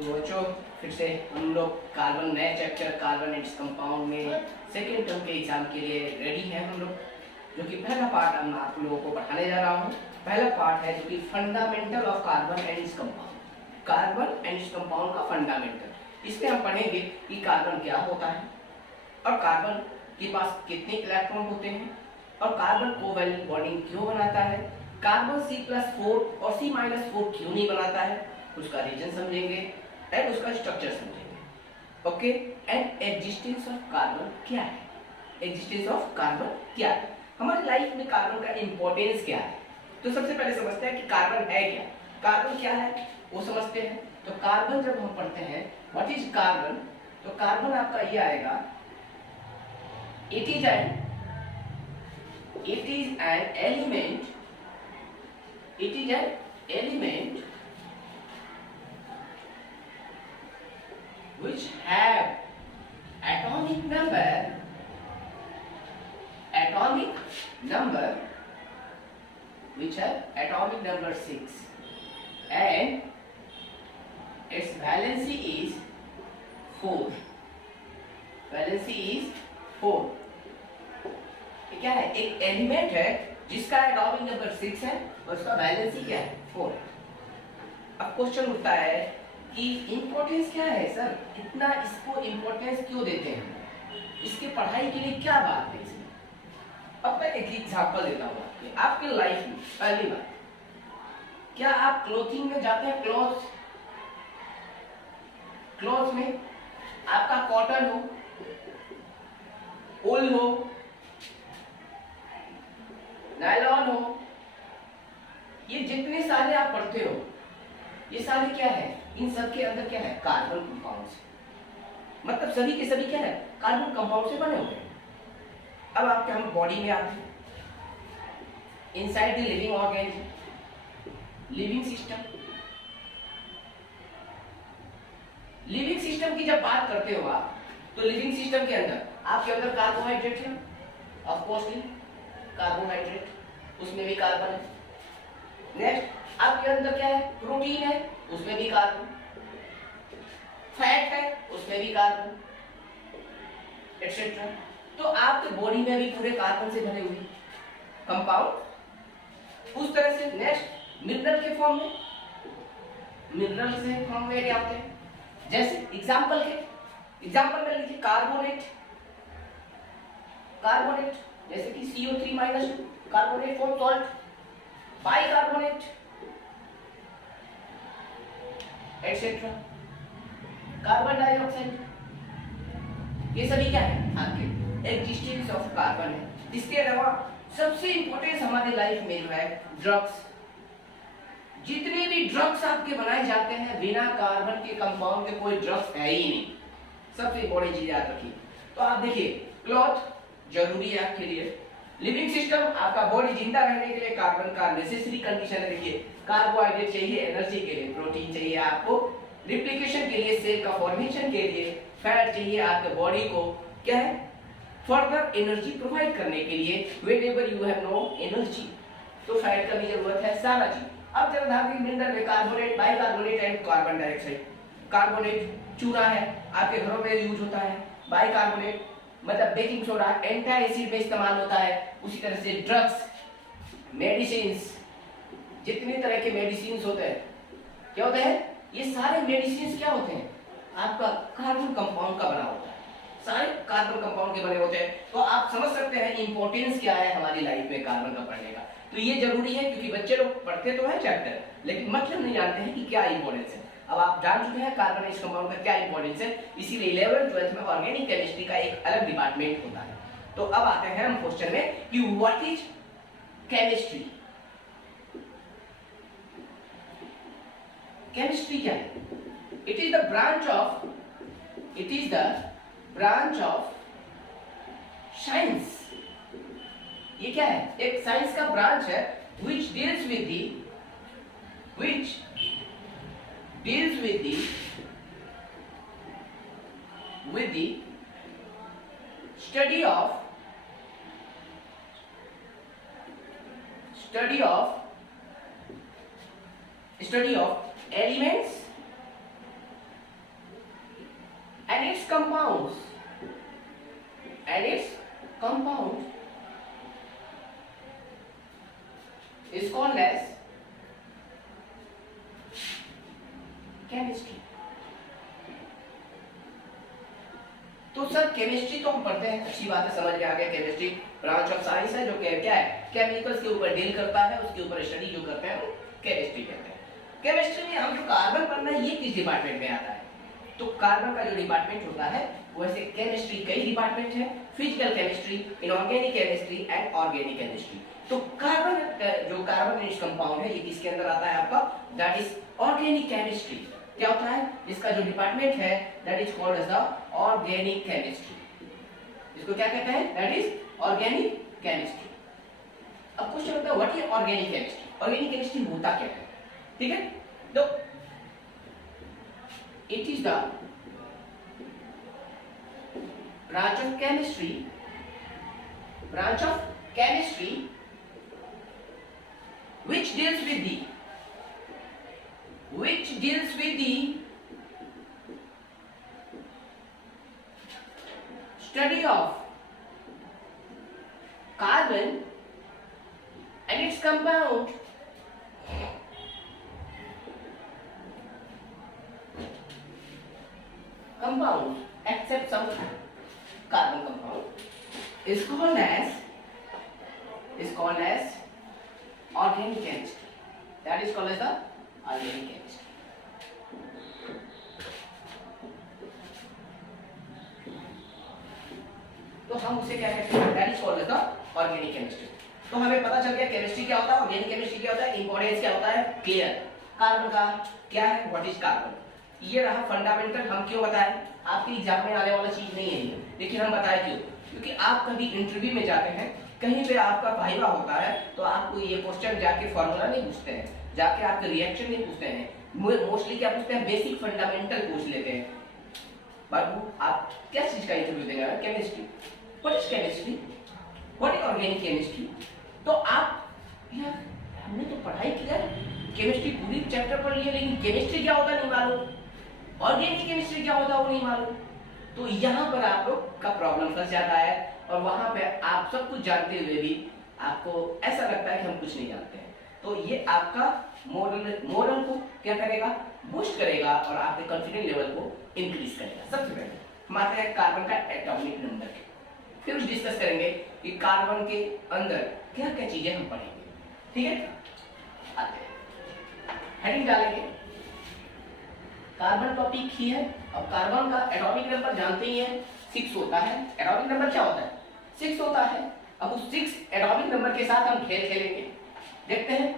तो बच्चों फिर से हम लोग कार्बन नए chapter carbon and its compound में सेकेंड टर्म के एग्जाम के लिए रेडी हैं हम लोग, जो कि पहला पार्ट हम आप लोगों को पढ़ाने जा रहा हूँ। पहला पार्ट है जो कि fundamental of carbon and its compound, carbon and its compound का फंडामेंटल। इसमें हम पढ़ेंगे कि कार्बन क्या होता है और कार्बन के पास कितने इलेक्ट्रॉन होते हैं और कार्बन कोवैलेंट बॉन्डिंग क्यों बनाता है, कार्बन C+4 और C-4 क्यों नहीं बनाता है, उसका रीजन समझेंगे एंड उसका स्ट्रक्चर समझेंगे। Okay, and existence of carbon क्या है, एग्जिस्टेंस ऑफ कार्बन क्या है, हमारी लाइफ में कार्बन का इंपॉर्टेंस क्या है। तो सबसे पहले समझते हैं कि कार्बन है क्या, कार्बन क्या है वो समझते हैं। तो कार्बन जब हम पढ़ते हैं व्हाट इज कार्बन, तो कार्बन आपका ये आएगा, it is an element, it is an element which have atomic number which have atomic number 6 and its valency is 4, valency is 4। क्या है, एक एलिमेंट है जिसका एटॉमिक नंबर 6 है और उसका वैलेंसी क्या है, 4 है। अब क्वेश्चन उठता है कि इंपॉर्टेंस क्या है सर, इतना इसको इंपॉर्टेंस क्यों देते हैं, इसके पढ़ाई के लिए क्या बात है इसमें। अब मैं एक एग्जांपल देता हूँ आपके लाइफ में। पहली बात, क्या आप क्लोथिंग में जाते हैं, क्लॉथ में आपका कॉटन हो, वूल हो, नायलॉन हो, ये जितने सारे आप पढ़ते हो ये सारे क्या है, इन सब के अंदर क्या है, कार्बन कंपाउंड से, मतलब सभी के सभी क्या है, कार्बन कंपाउंड से बने हुए हैं। अब आपके हम बॉडी में आते हैं, inside the living organism, living system. Living system की जब बात करते हो आप, तो लिविंग सिस्टम के अंदर आपके अंदर कार्बोहाइड्रेट है, ऑफ कोर्सली कार्बोहाइड्रेट, उसमें भी कार्बन है। नेक्स्ट आपके अंदर क्या है, प्रोटीन है, उसमें भी कार्बन, फैट है, उसमें भी कार्बन, एटसेट्रा। तो आपके बॉडी में भी पूरे कार्बन से भरे हुए कंपाउंड उस तरह से। नेक्स्ट मिनरल के फॉर्म में, मिनरल से फॉर्म में क्या होते हैं, जैसे एग्जांपल में लीजिए कार्बोनेट, जैसे कि CO3- carbonate form salt, bicarbonate etcetera, carbon dioxide, ये सभी क्या है आपके एग्जिस्टेंस ऑफ कार्बन है। इसके अलावा सबसे इंपॉर्टेंट हमारी लाइफ में जो है ड्रग्स, जितने भी ड्रग्स आपके बनाए जाते हैं बिना कार्बन के कंपाउंड के कोई ड्रग्स है ही नहीं, सबसे बड़ी चीज याद रखिए। तो आप देखिए क्लॉथ जरूरी है आपके लिए, लिविंग सिस्टम आपका बॉडी जिंदा रहने के लिए कार्बन का नेसेसरी कंडीशन है। देखिए कार्बोहाइड्रेट चाहिए एनर्जी के लिए, प्रोटीन चाहिए आपको रिप्लिकेशन के लिए, सेल का फॉर्मेशन के लिए, फैट चाहिए आपके बॉडी को क्या है, फर्दर एनर्जी प्रोवाइड करने के लिए, whenever you have no energy, तो फैट का भी जरूरत है, सारा चीज। अब जब धातु मिनरल में carbonate, bicarbonate and carbon dioxide, carbonate चूना है आपके घरों में यूज होता है, बाइकार्बोनेट मतलब बेकिंग सोडा एंटी एसिड में इस्तेमाल होता है। उसी तरह से ड्रग्स, मेडिसिन, जितने तरह के मेडिसिन होते हैं क्या होते हैं, ये सारे मेडिसिन क्या होते हैं, आपका कार्बन कंपाउंड का बना होता है, सारे कार्बन कंपाउंड के बने होते हैं। तो आप समझ सकते हैं इंपॉर्टेंस क्या है हमारी लाइफ में कार्बन का पढ़ने का। तो ये जरूरी है क्योंकि बच्चे लोग पढ़ते तो हैं चैप्टर, लेकिन मतलब नहीं जानते हैं कि क्या इंपॉर्टेंस है। अब आप जान चुके हैं कार्बन एंड कंपाउंड का क्या इंपॉर्टेंस है, इसीलिए 11th 12th में ऑर्गेनिक केमिस्ट्री का एक अलग डिपार्टमेंट होता है। तो अब आते हैं हम क्वेश्चन में कि व्हाट इज केमिस्ट्री। केमिस्ट्री क्या है, it is the branch of science. ये क्या है, एक साइंस का ब्रांच है which deals with the study of elements and its compounds is called as chemistry. तो सर केमिस्ट्री तो हम पढ़ते हैं, अच्छी बात है, समझ में आ गया। केमिस्ट्री ब्रांच ऑफ साइंस है जो क्या है, केमिकल्स के ऊपर डील करता है, उसके ऊपर स्टडी जो करते हैं वो केमिस्ट्री कहते हैं। केमिस्ट्री में हम जो कार्बन पढ़ना है ये किस डिपार्टमेंट में आता है? तो कार्बन का जो डिपार्टमेंट होता है वैसे केमिस्ट्री कई डिपार्टमेंट है, physical chemistry, inorganic chemistry and organic chemistry. तो कार्बन जो कार्बन कंपाउंड है ये किसके अंदर आता है आपका? That is organic chemistry. क्या होता है? इसका जो डिपार्टमेंट है that is called as the organic chemistry. इसको क्या कहते हैं? That is organic chemistry. अब क्वेश्चन होता है what is organic chemistry? Organic chemistry होता क्या है? ठीक है, तो it is the branch of chemistry which deals with the study of carbon and its compounds except some carbon compound is called as organic chemistry. That is called as the organic chemistry. तो हम उसे क्या कहते हैं? That is called as the organic chemistry. तो हमें पता चल गया केमिस्ट्री क्या होता है, ऑर्गेनिक केमिस्ट्री क्या होता है, इंपॉर्टेंस क्या होता है, क्लियर। कार्बन का क्या है, व्हाट इज कार्बन, ये रहा फंडामेंटल। हम क्यों बताएं? आपके एग्जाम में आने वाला चीज नहीं है ये, लेकिन हम बताएं क्यों? क्योंकि आप कभी इंटरव्यू में जाते हैं, कहीं पे आपका वाइवा होता है, तो आपको ये क्वेश्चन जाके फॉर्मूला नहीं पूछते हैं, जाके आपके रिएक्शन नहीं पूछते हैं, मोस्टली क्या पूछते हैं? बेसिक फंडामेंटल पूछ लेते हैं। बाबू आप क्या चीज का इंटरव्यू देंगे? Chemistry. What is chemistry, what is organic chemistry? तो आप यार हमने तो पढ़ाई किया, केमिस्ट्री पूरी चैप्टर पढ़ लिया, लेकिन केमिस्ट्री क्या होता नहीं मालूम, ऑर्गेनिक केमिस्ट्री क्या होता वो नहीं मालूम। तो यहाँ पर आप लोग का प्रॉब्लम फंस जाता है, और वहां पे आप सब कुछ जानते हुए भी आपको ऐसा लगता है कि हम कुछ नहीं जानते हैं। तो ये आपका मोरल को क्या करेगा? बूस्ट करेगा और आपके कॉन्फिडेंस लेवल को इंक्रीज करेगा। सबसे पहले हम आते हैं कार्बन का एटॉमिक नंबर के, फिर डिस्कस करेंगे कि कार्बन के अंदर क्या क्या चीजें हम पढ़ेंगे। ठीक है, आते हैं, हेडिंग डालेंगे, कार्बन टॉपिक ही है। अब कार्बन का एटॉमिक नंबर जानते ही हैं, 6 होता है। एटॉमिक नंबर क्या होता है? 6 होता है। अब उस 6 एटॉमिक नंबर के साथ हम खेल खेलेंगे, देखते हैं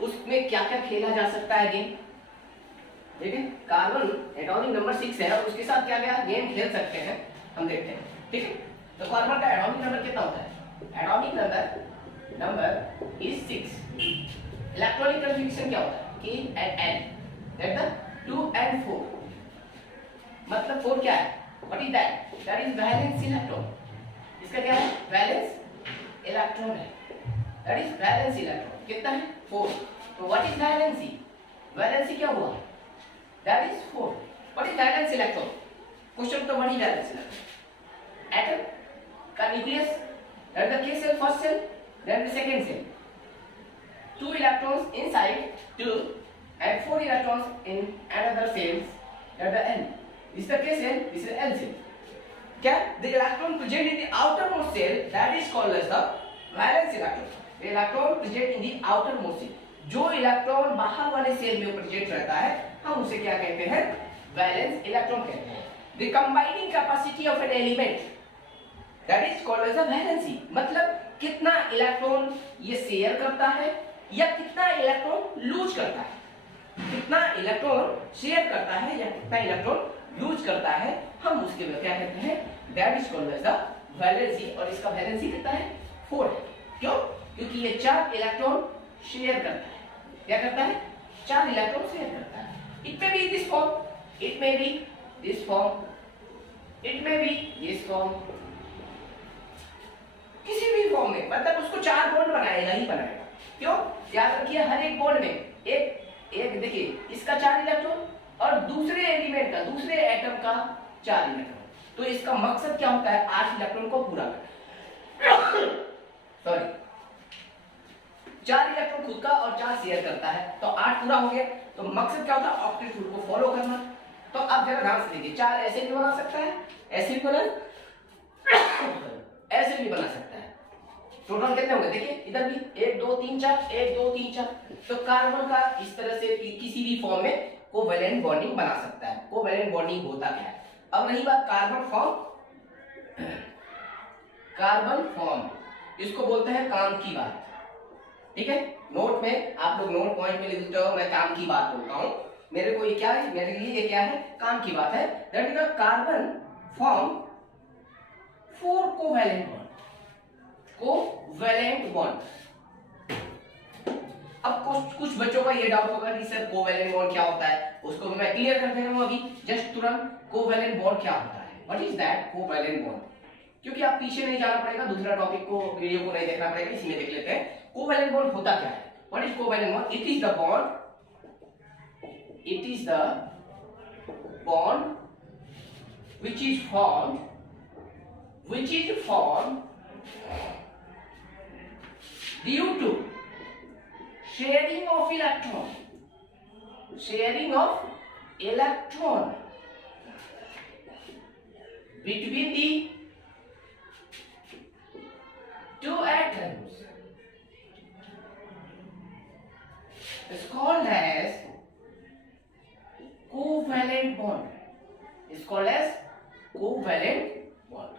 उसमें क्या क्या खेला जा सकता है गेम। ठीक है, कार्बन एटॉमिक नंबर 6 है और उसके साथ क्या क्या गेम खेल सकते हैं हम देखते हैं। ठीक है, तो कार्बन का एटॉमिक नंबर कितना होता है? Atomic number is 6। Electronic configuration क्या होता है? K and N, that the 2 and 4। मतलब 4 क्या है? What is that? That is valence electron. इसका क्या है? वैलेंस इलेक्ट्रॉन है, दैट इज वैलेंस इलेक्ट्रॉन। कितना है? 4। तो व्हाट इज वैलेंसी? वैलेंसी क्या हुआ? That is 4। What is valence electron? Question तो what is valence electron? Atom का nucleus, that the K cell, first cell, then the second cell, 2 electrons inside 2 and 4 electrons in another cells, that the N. This is the K cell, this is the L cell. क्या? The electron present in the outermost cell, that is called as the valence electron. The electron present in the outermost cell, जो electron बाहर वाले cell में present रहता है हम उसे क्या कहते हैं? वैलेंस इलेक्ट्रॉन कहते हैं। The combining capacity of an element, that is called as the valency। मतलब कितना इलेक्ट्रॉन ये शेयर करता है या कितना इलेक्ट्रॉन लूज करता है, कितना इलेक्ट्रॉन शेयर करता है या कितना इलेक्ट्रॉन लूज करता है, हम उसके लिए क्या कहते हैं? That is called as the valency. और इसका वैलेंसी कितना है? 4 है। क्यों? क्योंकि ये 4 इलेक्ट्रॉन शेयर करता है। क्या करता है? 4 इलेक्ट्रॉन शेयर करता है। It may be this form, it may be this form, it may be this form, किसी भी फॉर्म में, मतलब उसको 4 बॉन्ड बनाएगा ही बनाएगा। क्यों? याद रखिए हर एक बॉन्ड में एक देखिए इसका 4 इलेक्ट्रॉन और दूसरे एलिमेंट का, दूसरे एटम का 4 इलेक्ट्रॉन। तो इसका मकसद क्या होता है? 8 इलेक्ट्रॉन को पूरा करना। सॉरी, 4 इलेक्ट्रॉन खुद का और 4 शेयर करता है, तो 8 पूरा हो गया। तो मकसद क्या होता है? ऑक्टेट रूल को फॉलो करना। तो अब जरा ध्यान से देखिए, 4 ऐसे भी बना सकता है, ऐसे भी बना ऐसे भी बना सकता है। टोटल कितने होंगे देखिए, इधर भी 1 2 3 4, 1 2 3 4। तो कार्बन का इस तरह से किसी भी फॉर्म में कोवैलेंट बॉन्डिंग बना सकता है। कोवैलेंट बॉन्डिंग होता क्या है? अब रही बात कार्बन फॉर्म, कार्बन फॉर्म इसको बोलते हैं काम की बात। ठीक है, नोट में आप लोग नोट पॉइंट में लिखते हो, मैं काम की बात बोलता हूं। मेरे को ये क्या है? मेरे लिए ये क्या है? काम की बात है। That is the carbon form 4 covalent bond. Covalent bond. अब कुछ बच्चों का ये डाउट होगा कि सर कोवैलेंट बॉन्ड क्या होता है, उसको मैं क्लियर कर दे रहा हूं अभी जस्ट तुरंत। कोवैलेंट बॉन्ड क्या होता है? What is that covalent bond? क्योंकि आप पीछे नहीं जाना पड़ेगा, दूसरा टॉपिक को वीडियो को नहीं देखना पड़ेगा, इसी में देख लेते हैं। कोवैलेंट बॉन्ड होता क्या है? What is covalent bond? It is the bond, it is the bond which is formed due to sharing of electron between the two atoms. It's called as covalent bond. Is called as covalent bond.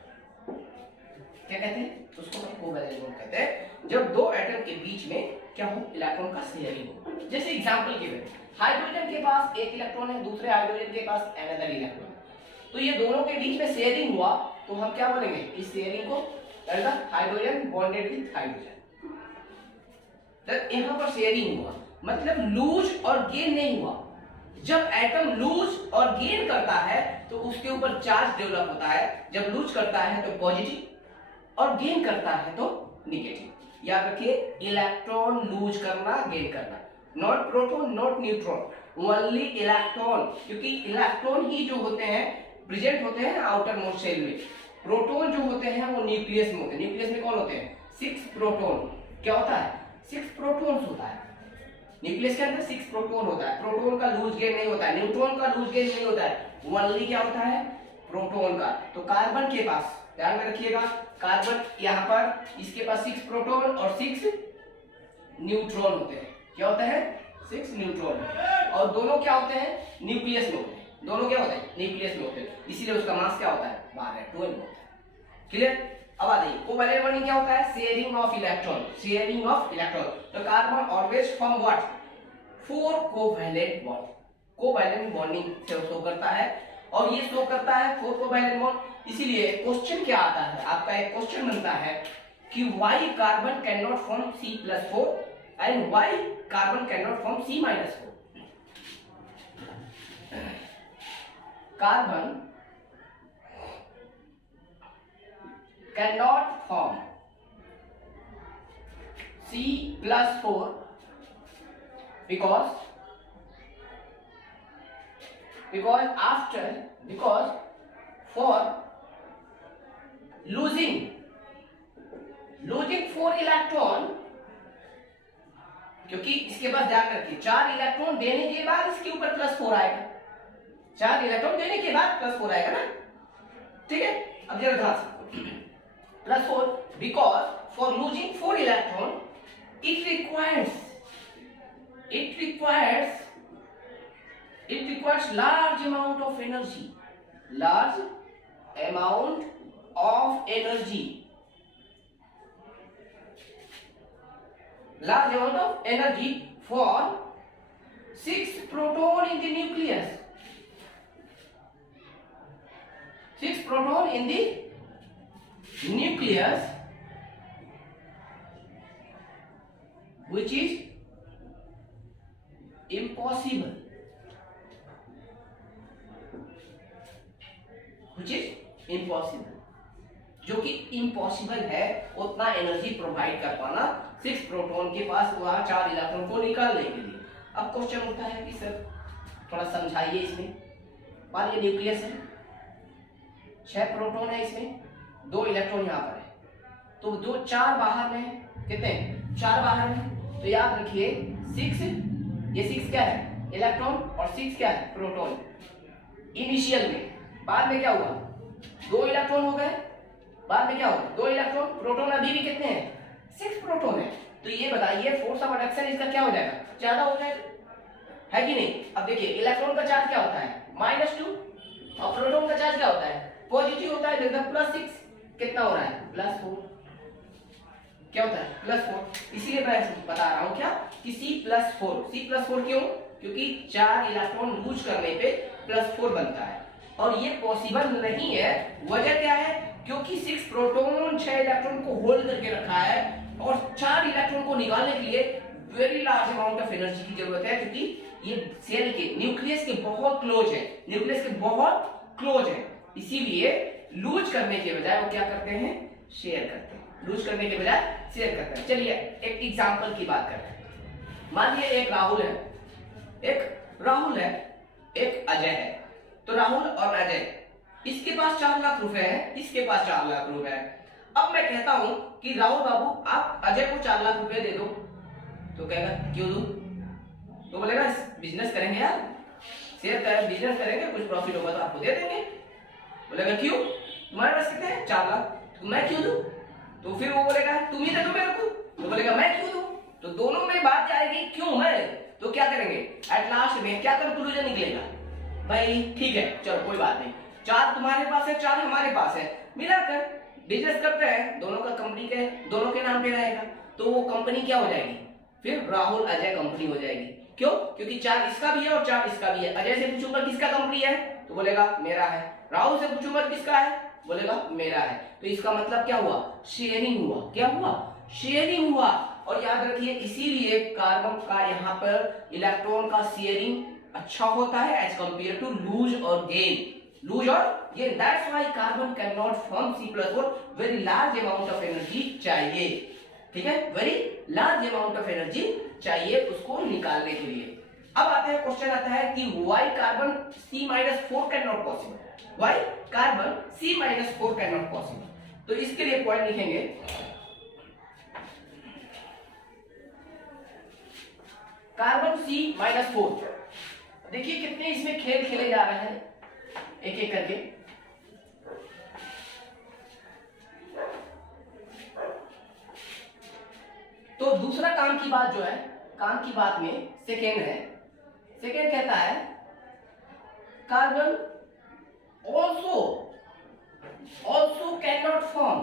क्या कहते हैं उसको? Covalent bond कहते हैं जब दो atom के बीच में क्या हो? इलेक्ट्रॉन का शेयरिंग हो। जैसे एग्जांपल के लिए हाइड्रोजन के पास एक इलेक्ट्रॉन है, दूसरे हाइड्रोजन के पास अनदर इलेक्ट्रॉन, तो ये दोनों के बीच में शेयरिंग हुआ, तो हम क्या बोलेंगे? इस शेयरिंग को हाइड्रोजन बॉन्डेड विद हाइड्रोजन। तो यहां पर शेयरिंग हुआ मतलब लूज और गेन नहीं हुआ। जब एटम लूज और गेन करता है तो उसके ऊपर चार्ज डेवलप होता है। जब लूज करता है तो पॉजिटिव और गेन करता है तो नेगेटिव। याद रखिए, इलेक्ट्रॉन लूज करना, गेन करना, not proton not neutron, only electron. क्योंकि इलेक्ट्रॉन ही जो होते हैं प्रेजेंट होते हैं आउटर मोस्ट शेल में। प्रोटॉन जो होते हैं वो न्यूक्लियस में होते हैं। न्यूक्लियस में कौन होते हैं? 6 प्रोटॉन। क्या होता है? 6 प्रोटॉन्स होता है न्यूक्लियस के अंदर। 6 प्रोटॉन होता है। प्रोटॉन का लूज गेन नहीं होता है, न्यूट्रॉन का लूज गेन नहीं होता है, ओनली क्या होता है? प्रोटॉन का। तो कार्बन के पास ध्यान में रखिएगा, कार्बन यहाँ पर इसके पास 6 प्रोटॉन और 6 न्यूट्रॉन होते हैं। क्या होता है? 6 न्यूट्रॉन। और दोनों क्या होते हैं? न्यूक्लियस में होते हैं। दोनों क्या होते हैं? न्यूक्लियस में होते हैं। इसीलिए उसका मास क्या होता है? 12 होता है। क्लियर? अब आ जाइए, कोवैलेंट बॉन्डिंग क्या होता है? Sharing of electron. Sharing of electron. तो carbon always form what? 4 covalent bond. Covalent bonding से शो करता है और ये शो करता है 4 कोवैलेंट बॉन्ड। इसीलिए क्वेश्चन क्या आता है? आपका एक क्वेश्चन बनता है कि why carbon can not form C+4 and why carbon can not form C-4। Carbon can not form C+4 because for losing 4 electron, क्योंकि इसके पास ध्यान रखिए 4 इलेक्ट्रॉन देने के बाद इसके ऊपर +4 आएगा। 4 इलेक्ट्रॉन देने के बाद +4 आएगा ना, ठीक है? अब जरा ध्यान से +4 because for losing 4 electron it requires large amount of energy, large amount of energy for 6 proton in the nucleus. 6 proton in the nucleus, which is impossible. जो कि इम्पॉसिबल है उतना एनर्जी प्रोवाइड कर पाना 6 प्रोटॉन के पास वहां 4 इलेक्ट्रॉन को निकालने के लिए। अब क्वेश्चन उठता है कि सर थोड़ा समझाइए इसमें। मान लीजिए न्यूक्लियस है, 6 प्रोटॉन है इसमें, 2 इलेक्ट्रॉन यहाँ पर है, तो 2 4 बाहर में है, कितने 4 बाहर में, तो याद रखिए 6, ये 6 क्या है इलेक्ट्रॉन और 6 क्या है प्रोटॉन इनिशियल में। बाद में क्या हुआ 2 इलेक्ट्रॉन हो गए, बाद में क्या होगा 2 इलेक्ट्रॉन, प्रोटॉन अभी भी कितने हैं 6 प्रोटॉन है। तो ये बताइए फोर्स ऑफ अट्रैक्शन इसका क्या हो जाएगा, ज्यादा हो जाएगा, है कि नहीं। अब देखिए इलेक्ट्रॉन का चार्ज क्या होता है -2 और प्रोटॉन का चार्ज क्या होता है पॉजिटिव होता है, देखो +6 कितना हो रहा है +4, क्या होता है +4। इसीलिए मैं बता रहा हूं क्या कि C+4 क्यों, क्योंकि 4 इलेक्ट्रॉन लूज करने पे +4 बनता है और ये पॉसिबल नहीं है। वजह क्या है, क्योंकि 6 प्रोटॉन 6 इलेक्ट्रॉन को होल्ड करके रखा है और 4 इलेक्ट्रॉन को निकालने के लिए very large amount of energy की जरूरत है, क्योंकि ये सेल के न्यूक्लियस के बहुत क्लोज है, न्यूक्लियस के बहुत क्लोज है, इसीलिए लूज करने के बजाय वो क्या करते हैं शेयर करते हैं, लूज करने के बजाय शेयर करते हैं। चलिए एक एग्जांपल की बात करते हैं। मान लीजिए एक राहुल है, एक अजय है, तो राहुल और अजय इसके पास 4 लाख रुपए है, इसके पास 4 लाख रुपए है। अब मैं कहता हूं कि राहुल बाबू आप अजय को 4 लाख रुपए दे दो, तो कहेगा क्यों दूं, तो बोलेगा बिजनेस करेंगे यार, शेयर करें बिजनेस करेंगे, कुछ प्रॉफिट होगा तो आपको दे देंगे। बोलेगा क्यों, तुम्हारे पास कितने हैं 4 लाख, तो मैं क्यों दूं, तो फिर वो बोलेगा तुम ही दे दो मेरे को, तो बोलेगा मैं क्यों दूं, तो दोनों में बात जाएगी क्यों मैं, तो क्या करेंगे एट लास्ट में क्या कंक्लूजन निकलेगा, भाई ठीक है चलो कोई बात नहीं, 4 तुम्हारे पास है 4 हमारे पास है, मिलाकर बिजनेस करते हैं, दोनों का कंपनी के दोनों के नाम पे रहेगा, तो वो कंपनी क्या हो जाएगी फिर राहुल अजय कंपनी हो जाएगी। क्यों, क्योंकि 4 इसका भी है और 4 इसका भी है। अजय से पूछूंगा किसका कंपनी है, तो बोलेगा मेरा है, राहुल से पूछूंगा किसका है, बोलेगा मेरा है, तो इसका मतलब क्या हुआ शेयरिंग हुआ, क्या हुआ शेयरिंग हुआ। और याद रखिए इसीलिए कार्बन का यहाँ पर इलेक्ट्रॉन का शेयरिंग अच्छा होता है एज कंपेयर टू लूज और गेन, लूज और ये that's why carbon can not form C+4, very large amount of energy चाहिए, ठीक है, very large amount of energy चाहिए उसको निकालने के लिए। अब आते हैं क्वेश्चन आता है कि why carbon C-4 can not possible, why carbon C-4 can not possible. तो इसके लिए पॉइंट लिखेंगे कार्बन C-4, देखिए कितने इसमें खेल खेले जा रहे हैं एक एक करके। तो दूसरा काम की बात जो है, काम की बात में सेकेंड है, सेकेंड कहता है carbon also cannot form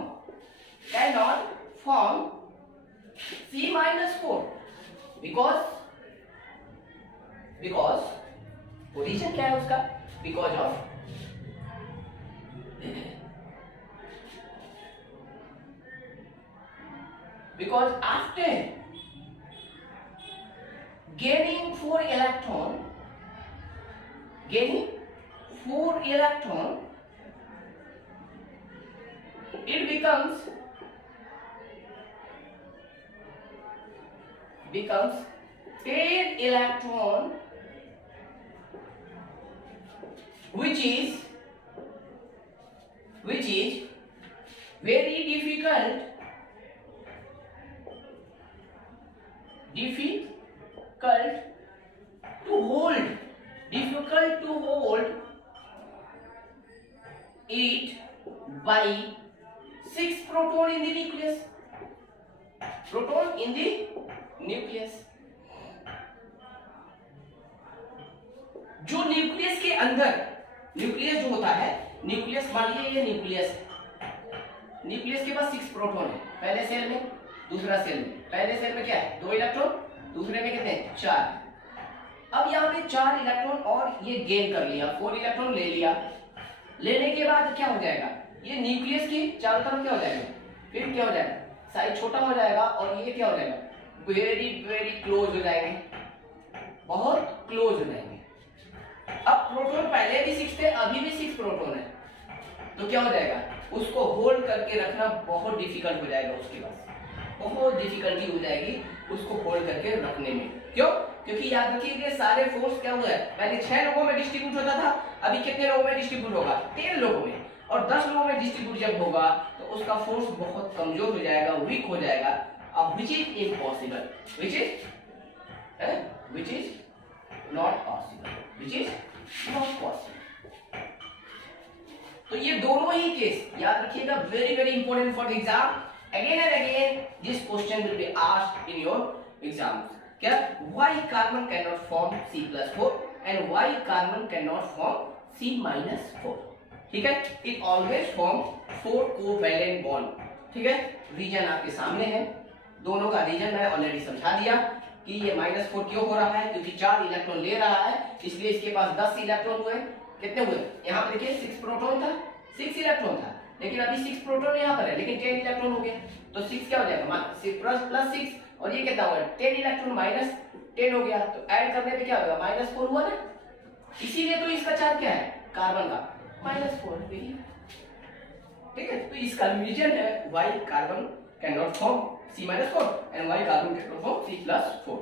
C-4 because position क्या है उसका, because of because after gaining 4 electron, it becomes 10 electron, which is very difficult to hold it by 6 proton in the nucleus, जो न्यूक्लियस के अंदर, nucleus जो होता है, न्यूक्लियस मान लीजिए ये न्यूक्लियस है, न्यूक्लियस के पास 6 प्रोटॉन है पहले सेल में, दूसरा सेल में, पहले सेल में क्या है 2 इलेक्ट्रॉन, दूसरे में कितने 4। अब यहाँ पे 4 इलेक्ट्रॉन और ये गेन कर लिया, 4 इलेक्ट्रॉन ले लिया, लेने के बाद क्या हो जाएगा ये न्यूक्लियस की चारों तरफ क्या हो जाएगा, फिर क्या हो जाएगा साइज छोटा हो जाएगा और ये क्या हो जाएगा वेरी वेरी क्लोज हो जाएंगे, बहुत क्लोज हो जाएंगे। अब प्रोटॉन पहले भी 6 थे, अभी भी 6 प्रोटॉन है, तो क्या हो जाएगा उसको होल्ड करके रखना बहुत डिफिकल्ट हो जाएगा, उसके पास बहुत डिफिकल्टी हो जाएगी उसको होल्ड करके रखने में। क्यों, क्योंकि याद रखिए ये सारे फोर्स क्या हुआ है, पहले 6 लोगों में डिस्ट्रीब्यूट होता था, अभी कितने लोगों में डिस्ट्रीब्यूट होगा 13 लोगों में, और 10 लोगों में डिस्ट्रीब्यूट जब होगा तो उसका फोर्स बहुत कमजोर हो जाएगा, वीक हो जाएगा, which is impossible, which is not possible, which is not possible. तो ये दोनों ही केस याद रखिएगा, very very important for the exam. Again and again this question will be asked in your exam. क्या? why carbon cannot form C+4 and why carbon cannot form C-4? ठीक है, it always form 4 covalent bond। ठीक है, reason आपके सामने है, दोनों का रीजन मैं ऑलरेडी समझा दिया कि ये -4 क्यों हो रहा है, क्योंकि 4 इलेक्ट्रॉन ले रहा है, इसलिए इसके पास 10 इलेक्ट्रॉन हुए। कितने हुए? यहाँ पे देखिए 6 प्रोटॉन था, 6 इलेक्ट्रॉन था, लेकिन अभी 6 प्रोटॉन यहाँ पर है, लेकिन 10 इलेक्ट्रॉन हो गया, तो 6 क्या हो जाएगा, प्लस 6, और ये कितना हुआ, 10 इलेक्ट्रॉन माइनस 10 हो गया, तो ऐड करने पे क्या होगा, -4 हुआ ना, इसीलिए तो इसका चार्ज क्या है, कार्बन का -4। ठीक है, तो इसका रीजन है why carbon cannot form C-4 and why carbon cannot form C+4।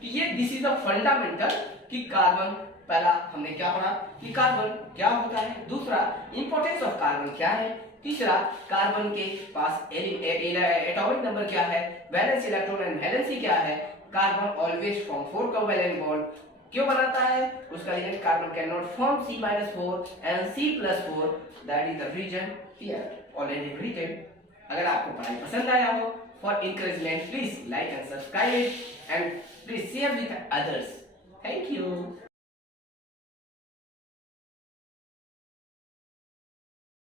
तो ये दिस इज द फंडामेंटल कि कार्बन, पहला हमने क्या पढ़ा कि कार्बन क्या होता है, दूसरा इंपॉर्टेंस ऑफ कार्बन क्या है, तीसरा कार्बन के पास एटॉमिक नंबर क्या है, वैलेंस इलेक्ट्रॉन एंड वैलेंसी क्या है, carbon always form 4 covalent bond क्यों बनाता है, उसका reason carbon can not form C-4 and C+4, that is the reason here already written. अगर आपको पढ़ाई पसंद आया हो, for encouragement please like and subscribe and please share with others. Thank you.